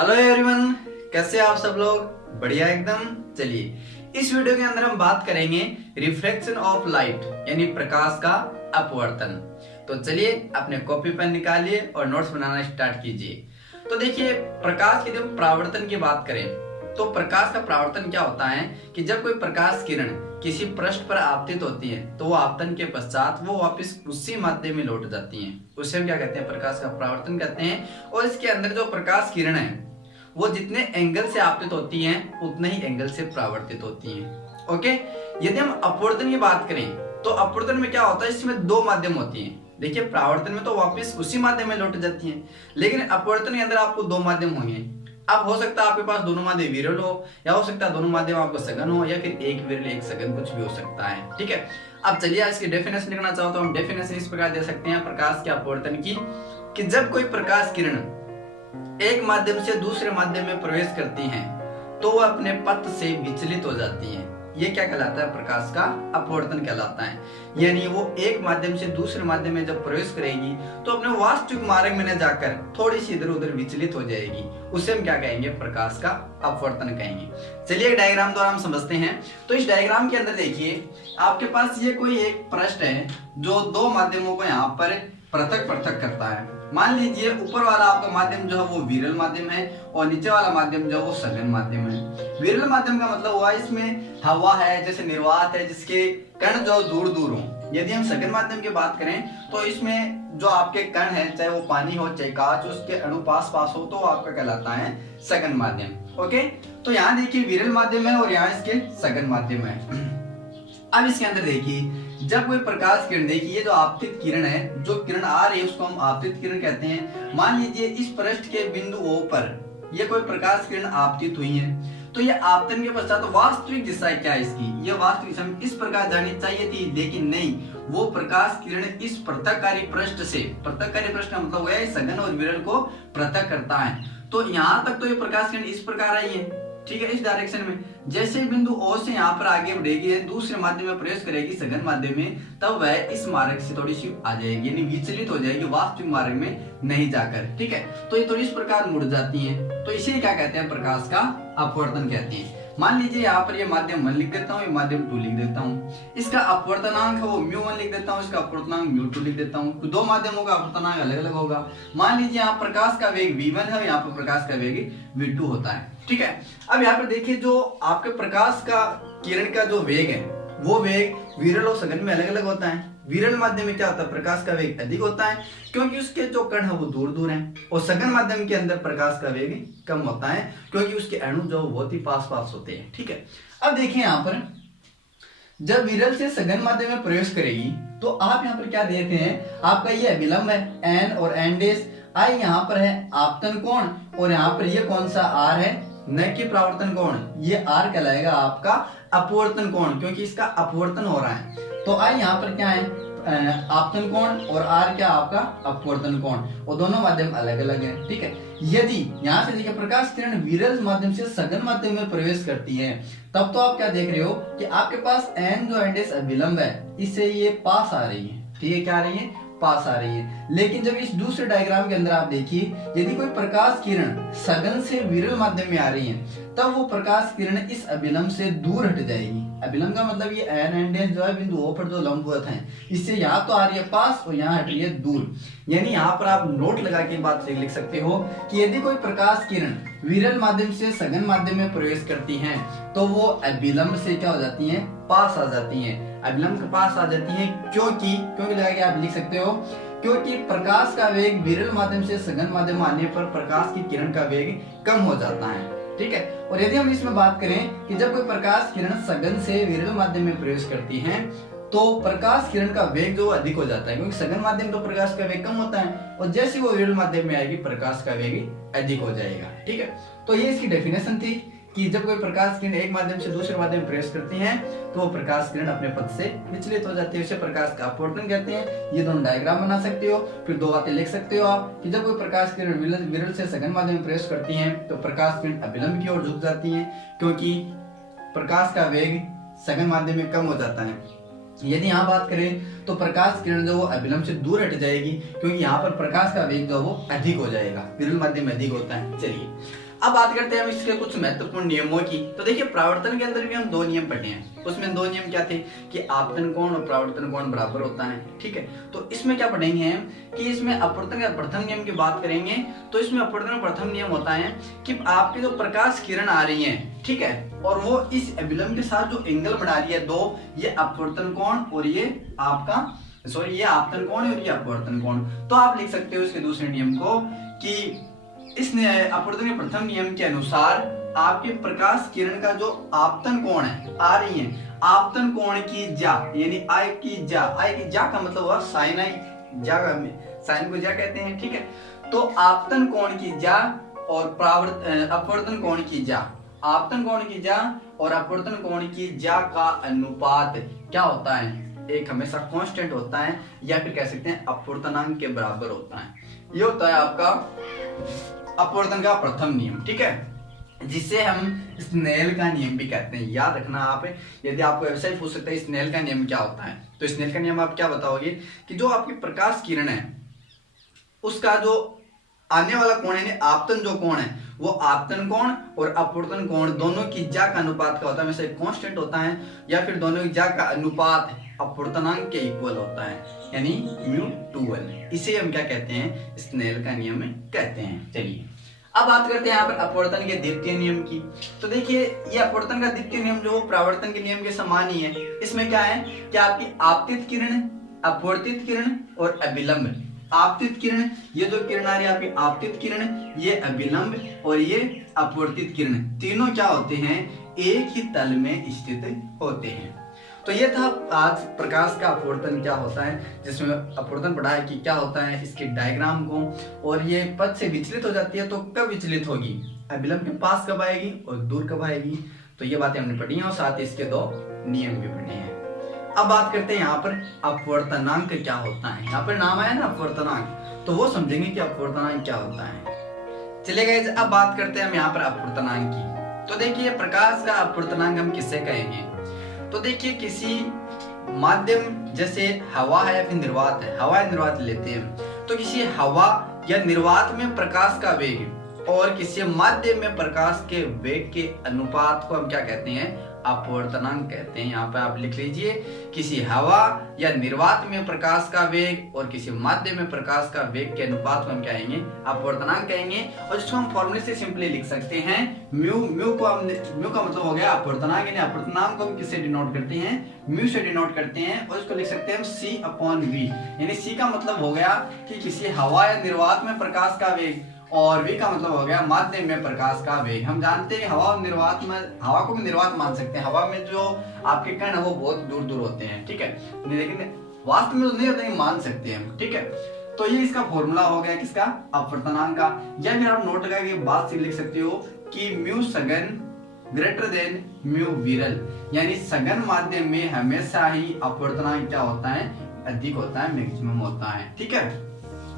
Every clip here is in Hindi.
हेलो एवरीवन, कैसे आप सब लोग? बढ़िया एकदम। चलिए इस वीडियो के अंदर हम बात करेंगे रिफ्लेक्शन ऑफ लाइट यानी प्रकाश का अपवर्तन। तो चलिए अपने कॉपी पेन निकालिए और नोट्स बनाना स्टार्ट कीजिए। तो देखिए, प्रकाश की जब परावर्तन की बात करें तो प्रकाश का परावर्तन क्या होता है कि जब कोई प्रकाश किरण किसी पृष्ठ पर आपतित होती है तो वो आपतन के पश्चात वो वापस उसी माध्यम में लौट जाती हैं। उसे हम क्या कहते हैं? प्रकाश का परावर्तन कहते हैं। और इसके अंदर जो प्रकाश किरण है वो जितने एंगल से आपतित होती हैं उतने ही एंगल से परावर्तित होती हैं। ओके, यदि हम अपवर्तन की बात करें तो अपवर्तन में क्या होता है, इसमें दो माध्यम होती हैं। देखिए, परावर्तन में तो वापस उसी माध्यम में लौट जाती हैं, लेकिन अपवर्तन के अंदर आपको दो माध्यम होंगे। अब हो सकता है आपके पास दोनों माध्यम विरल हो, या हो सकता है दोनों माध्यम आपको सघन हो, या फिर एक विरल एक सघन, कुछ भी हो सकता है। ठीक है, अब चलिए इसकी डेफिनेशन लिखना चाहो तो हम डेफिनेशन इस प्रकार दे सकते हैं प्रकाश के अपवर्तन की, कि जब कोई प्रकाश किरण एक माध्यम से दूसरे माध्यम में प्रवेश करती हैं तो वह अपने पथ से विचलित हो जाती हैं। ये क्या कहलाता है? प्रकाश का अपवर्तन कहलाता है। यानी वो एक माध्यम से दूसरे माध्यम में जब प्रवेश करेगी तो अपने वास्तविक मार्ग में न जाकर थोड़ी सी इधर उधर विचलित हो जाएगी। उसे हम क्या कहेंगे? प्रकाश का अपवर्तन कहेंगे। चलिए डायग्राम द्वारा हम समझते हैं। तो इस डायग्राम के अंदर देखिए, आपके पास ये कोई एक पृष्ठ है जो दो माध्यमों को यहाँ पर पृथक पृथक करता है। मान लीजिए ऊपर वाला आपका माध्यम जो है वो विरल माध्यम है और नीचे वाला माध्यम जो है वो सघन माध्यम है। विरल माध्यम का मतलब हुआ इसमें हवा है, जैसे निर्वात है, जिसके कण जो दूर दूर हो। यदि हम सघन माध्यम की बात करें तो इसमें जो आपके कण है, चाहे वो पानी हो चाहे कांच, उसके अणु पास पास हो, तो आपका कहलाता है सघन माध्यम। ओके, तो यहाँ देखिए विरल माध्यम है और यहाँ इसके सघन माध्यम है। अब इसके अंदर देखिए, जब कोई प्रकाश किरण, देखिए जो आपतित किरण है, जो किरण आ रही है उसको हम आपतित किरण कहते हैं। मान लीजिए इस पृष्ठ के बिंदु O पर ये कोई प्रकाश किरण आपतित हुई है, तो ये आपतन के पश्चात वास्तविक दिशा क्या है इसकी? ये वास्तविक दिशा इस प्रकार जानी चाहिए थी, लेकिन नहीं, वो प्रकाश किरण इस पृथककारी पृष्ठ से, पृथककारी पृष्ठ का मतलब है सघन और विरल को पृथक करता है। तो यहाँ तक तो ये प्रकाश किरण इस प्रकार आई है, ठीक है, इस डायरेक्शन में। जैसे बिंदु O से यहाँ पर आगे बढ़ेगी, दूसरे माध्यम में प्रवेश करेगी सघन माध्यम में, तब वह इस मार्ग से थोड़ी सी आ जाएगी, यानी विचलित हो जाएगी वास्तविक मार्ग में नहीं जाकर। ठीक है, तो ये थोड़ी इस प्रकार मुड़ जाती है। तो इसे क्या कहते हैं? प्रकाश का अपवर्तन कहते हैं। मान लीजिए यहाँ पर ये माध्यम 1 लिख देता हूँ, ये माध्यम 2 लिख देता हूँ। इसका अपवर्तनांक है वो μ1 लिख देता हूँ, इसका अपवर्तनांक μ2 लिख देता हूँ। तो दो माध्यमों का अपवर्तनांक अलग अलग होगा। मान लीजिए यहाँ प्रकाश का वेग v1 है, यहाँ पर प्रकाश का वेग v2 होता है। ठीक है, अब यहाँ पर देखिए, जो आपके प्रकाश का किरण का जो वेग है वो वेग विरल और सघन में अलग अलग होता है। विरल माध्यम में क्या होता है? प्रकाश का वेग अधिक होता है क्योंकि उसके जो कण है वो दूर दूर हैं, और सघन माध्यम के अंदर प्रकाश का वेग कम होता है क्योंकि उसके अणु जो बहुत ही पास पास होते हैं। ठीक है, अब देखिए यहाँ पर जब विरल से सघन माध्यम में प्रवेश करेगी तो आप यहाँ पर क्या देखते हैं? आपका ये अभिलंब है n और n डैश, आई यहाँ पर है आपतन कोण, और यहाँ पर ये कौन सा r है? न कि परावर्तन कोण। ये r कहलाएगा आपका अपवर्तन कोण, क्योंकि इसका अपवर्तन हो रहा है। तो आई यहाँ पर क्या है? आपतन कोण, और r क्या? आपका अपवर्तन कोण, और दोनों माध्यम अलग अलग है। ठीक है, यदि यहाँ से देखिए प्रकाश किरण विरल माध्यम से सघन माध्यम में प्रवेश करती है, तब तो आप क्या देख रहे हो कि आपके पास n जो एंडेस अभिलंब है, इससे ये पास आ रही है। ठीक है, क्या आ रही है? पास आ रही है। लेकिन जब इस दूसरे डायग्राम के अंदर आप देखिए, यदि कोई प्रकाश किरण सघन से विरल माध्यम में आ रही है, तब वो प्रकाश किरण इस अभिलंब से दूर हट जाएगी। अभिलंब का मतलब ये n डैश जो है बिंदु O पर जो लंबवत है, इससे यहाँ तो आ रही है पास और यहाँ हट रही है दूर। यानी यहाँ पर आप नोट लगा के बात लिख सकते हो कि यदि कोई प्रकाश किरण विरल माध्यम से सघन माध्यम में प्रवेश करती हैं तो वो अभिलंब से क्या हो जाती हैं? पास आ जाती हैं। अभिलंब के पास आ जाती हैं क्योंकि लगा के आप लिख सकते हो, क्योंकि प्रकाश का वेग विरल माध्यम से सघन माध्यम में आने पर प्रकाश की किरण का वेग कम हो जाता है। ठीक है, और यदि हम इसमें बात करें कि जब कोई प्रकाश किरण सघन से विरल माध्यम में प्रवेश करती है तो प्रकाश किरण का वेग जो अधिक हो जाता है, क्योंकि सघन माध्यम तो प्रकाश का वेग कम होता है, और जैसे वो विरल माध्यम में आएगी प्रकाश का वेग अधिक हो जाएगा। ठीक है, तो ये इसकी डेफिनेशन थी कि जब कोई प्रकाश किरण एक माध्यम से दूसरे माध्यम में प्रवेश करती हैं तो वो प्रकाश किरण अपने पथ से विचलित हो जाती है। उसे प्रकाश का अपवर्तन कहते हैं। ये दोनों डायग्राम बना सकते हो, फिर दो बातें लिख सकते हो आप कि जब कोई प्रकाश किरण विरल से सघन माध्यम में प्रवेश करती हैं तो प्रकाश किरण अभिलंब की ओर झुक जाती हैं, क्योंकि प्रकाश का वेग सघन माध्यम में कम हो जाता है। यदि यहाँ बात करें तो तो प्रकाश किरण जो वो अभिलंब से दूर हट जाएगी, क्योंकि यहाँ पर प्रकाश का वेग जो वो अधिक हो जाएगा, विरल माध्यम में अधिक होता है। चलिए अब बात करते हैं हम इसके कुछ महत्वपूर्ण नियमों की। तो देखिए परावर्तन के अंदर भी हम 2 नियम पढ़े हैं। उसमें 2 नियम क्या थे कि आपतन कोण और परावर्तन कोण बराबर होता है, ठीक है। तो इसमें क्या पढ़ेंगे हम कि इसमें अपवर्तन का प्रथम नियम की बात करेंगे। तो इसमें अपवर्तन का प्रथम नियम होता है कि आपकी जो प्रकाश किरण आ रही है, ठीक है, और वो इस अभिलंब के साथ जो एंगल बना रही है 2, ये अपवर्तन कोण और ये आपका ये आपतन कोण और ये अपवर्तन कोण। तो आप लिख सकते हो इसके दूसरे नियम को कि इस अपवर्तन के प्रथम नियम के अनुसार आपके प्रकाश किरण का जो आपतन कोण है आ रही है, आपतन कोण की जा यानी आई की जा का मतलब हुआ साइन आई, जा साइन को जा कहते हैं, ठीक है। तो आपतन कोण की जा और अपवर्तन कोण की जा, आपतन कोण की जा और अपवर्तन कोण की जा का अनुपात क्या होता है, एक हमेशा कांस्टेंट होता है, या फिर कह सकते हैं अपवर्तनांक के बराबर होता है। ये होता है आपका अपवर्तन का प्रथम नियम, ठीक है, जिसे हम स्नेल का नियम भी कहते हैं। याद रखना आप, यदि आपको वेबसाइट पूछ सकते हैं स्नेल का नियम क्या होता है, तो स्नेल का नियम आप क्या बताओगे कि जो आपकी प्रकाश किरण है उसका जो आने वाला कोण है, आपतन जो कोण है, वो आपतन कोण और अपवर्तन कोण दोनों की जा का अनुपात का होता है, वैसे कांस्टेंट होता है, या फिर दोनों की जा का अनुपात अपवर्तनांक के इक्वल होता है, यानी μ/2l। इसे हम क्या कहते हैं, स्नेल का नियम कहते हैं। चलिए अब बात करते हैं यहाँ पर अपवर्तन के द्वितीय नियम की। तो देखिए ये अपवर्तन का द्वितीय नियम जो परावर्तन के नियम के समान ही है। इसमें क्या है कि आपकी आपतित किरण, अपवर्तित किरण और अभिलंब। आपतित किरण, ये जो किरण आ रही है आपकी आपतित किरण, ये अभिलंब और ये अपवर्तित किरण, तीनों क्या होते हैं, एक ही तल में स्थित होते हैं। तो ये था आज प्रकाश का अपवर्तन क्या होता है, जिसमें अपवर्तन पढ़ा है कि क्या होता है, इसके डायग्राम को, और ये पथ से विचलित हो जाती है तो कब विचलित होगी, अभिलंब के पास कब आएगी और दूर कब आएगी। तो ये बातें हमने पढ़ी हैं और साथ ही इसके 2 नियम भी पढ़े हैं। अब बात करते हैं यहाँ पर अपवर्तनांक क्या होता है। यहाँ पर नाम आया ना अपवर्तनांक, तो वो समझेंगे कि अपवर्तनांक क्या होता है। चलिए गाइस अब बात करते हैं हम यहाँ पर अपवर्तनांक की। तो देखिए प्रकाश का अपवर्तनांक हम किससे कहेंगे, तो देखिए किसी माध्यम जैसे हवा है या फिर निर्वात है, हवा या निर्वात लेते हैं, तो किसी हवा या निर्वात में प्रकाश का वेग और किसी माध्यम में प्रकाश के वेग के अनुपात को हम क्या कहते हैं, अपवर्तनांक कहते हैं। यहाँ पे आप लिख लीजिए, किसी हवा या निर्वात में प्रकाश का वेग और किसी माध्यम में प्रकाश का वेग के अनुपात को हम क्या कहेंगे, अपवर्तनांक कहेंगे। और इसको हम फॉर्मूले से सिंपली लिख सकते हैं, म्यू का मतलब हो गया अपवर्तनांक, यानी अपवर्तनांक को हम किससे डिनोट करते हैं, म्यू से डिनोट करते हैं, और इसको लिख सकते हैं हम C/V। यानी C का मतलब हो गया कि किसी हवा या निर्वात में प्रकाश का वेग, और V का मतलब हो गया माध्यम में प्रकाश का वेग। हम जानते हैं हवा और निर्वात में, हवा को भी निर्वात मान सकते हैं, हवा में जो आपके कण है वो बहुत दूर दूर होते हैं, ठीक है, लेकिन वास्तव में तो नहीं होते, मान सकते हैं, ठीक है। तो ये इसका फॉर्मूला हो गया किसका, अपवर्तनांक का। या फिर आप नोट लगा के बात से लिख सकते हो कि म्यू सघन ग्रेटर देन म्यू विरल, यानी सघन माध्यम में हमेशा ही अपवर्तनांक क्या होता है, अधिक होता है, मैक्सिमम होता है, ठीक है,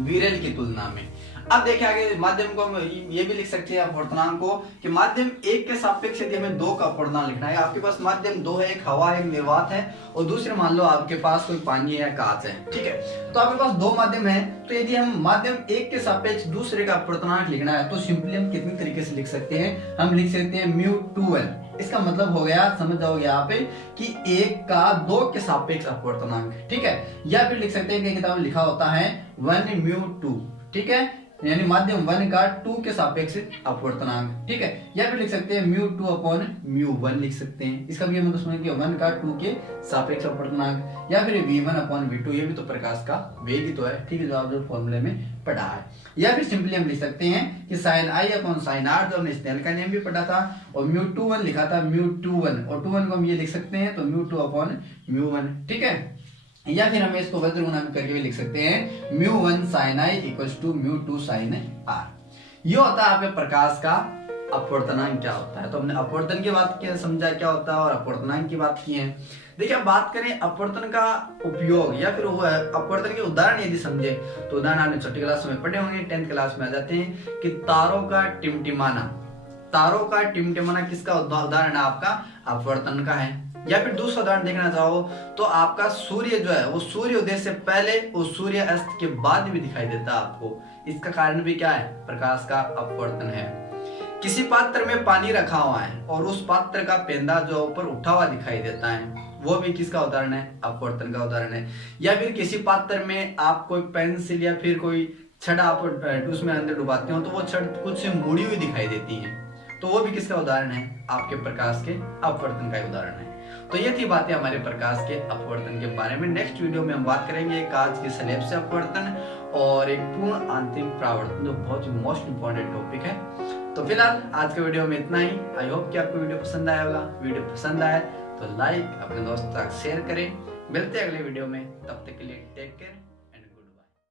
विरल की तुलना में। अब देखिए आगे माध्यम को हम ये भी लिख सकते हैं अपवर्तनांक को कि माध्यम 1 के सापेक्ष यदि हमें 2 का अपवर्तनांक लिखना है, आपके पास माध्यम 2 है, एक हवा है, एक निर्वात है, और दूसरे मान लो आपके पास कोई पानी है या कांच है, ठीक है। तो आपके पास 2 माध्यम है, तो यदि हम माध्यम 1 के सापेक्ष दूसरे का अपवर्तनांक लिखना है तो सिंपली हम कितनी तरीके से लिख सकते हैं, हम लिख सकते हैं μ/2l। इसका मतलब हो गया, समझ जाओगे यहाँ पे कि 1 का 2 के सापेक्ष अपवर्तनांक, ठीक है। या फिर लिख सकते हैं कि किताब में लिखा होता है 1μ2, ठीक है, यानी माध्यम 1 का 2 के सापेक्ष अपवर्तनांक, ठीक है। या फिर लिख सकते हैं μ2/μ1 लिख सकते हैं। इसका भी मतलब सुनिए कि 1 का 2 के सापेक्ष अपवर्तनांक, या फिर v1/v2, ये भी तो प्रकाश का वेग ही तो है, ठीक है, जो आप जो फॉर्मूले में पढ़ा है। या फिर सिंपली हम लिख सकते हैं कि sin I/sin r, जो हमने स्नेल का नियम भी पढ़ा था, और μ21 लिखा था, μ21, और 21 को हम ये लिख सकते हैं तो μ2/μ1, ठीक है। या फिर हमें इसको वज्र गुणा करके भी लिख सकते हैं μ1 sin I = μ2 sin r। ये होता है आपके प्रकाश का अपवर्तनांक क्या होता है। तो हमने अपवर्तन की बात की, समझा क्या होता है, और अपवर्तनांक की बात की है। देखिए अब बात करें अपवर्तन का उपयोग या फिर अपवर्तन के उदाहरण यदि समझे, तो उदाहरण आपने छोटी क्लास में पढ़े होंगे, 10th क्लास में आ जाते हैं कि तारों का टिमटिमाना। तारों का टिमटिमाना किसका उदाहरण है, आपका अपवर्तन का है, या फिर दूसरा उदाहरण देखना चाहो तो आपका सूर्य जो है वो सूर्य उदय से पहले और सूर्य अस्त के बाद भी दिखाई देता है आपको। इसका कारण भी क्या है? प्रकाश का अपवर्तन है। किसी पात्र में पानी रखा हुआ है और उस पात्र का पेंदा जो ऊपर उठा हुआ दिखाई देता है, वो भी किसका उदाहरण है? अपवर्तन का उदाहरण है। या फिर किसी पात्र में आप कोई पेंसिल या फिर कोई छड़ आप उसमें अंदर डुबाते हो तो वो छड़ कुछ मुड़ी हुई दिखाई देती है, तो वो भी किसका उदाहरण है? आपके प्रकाश के अपवर्तन का उदाहरण है। तो ये थी बातें हमारे प्रकाश के अपवर्तन के बारे में। नेक्स्ट वीडियो में हम बात करेंगे एक कांच की स्लेब से अपवर्तन और एक पूर्ण आंतरिक परावर्तन, जो बहुत ही मोस्ट इंपॉर्टेंट टॉपिक है। तो फिलहाल आज के वीडियो में इतना ही। आई होप कि आपको वीडियो पसंद आया होगा। वीडियो पसंद आए तो लाइक, अपने दोस्तों तक शेयर करें। मिलते हैं अगले वीडियो में, तब तक के लिए टेक केयर।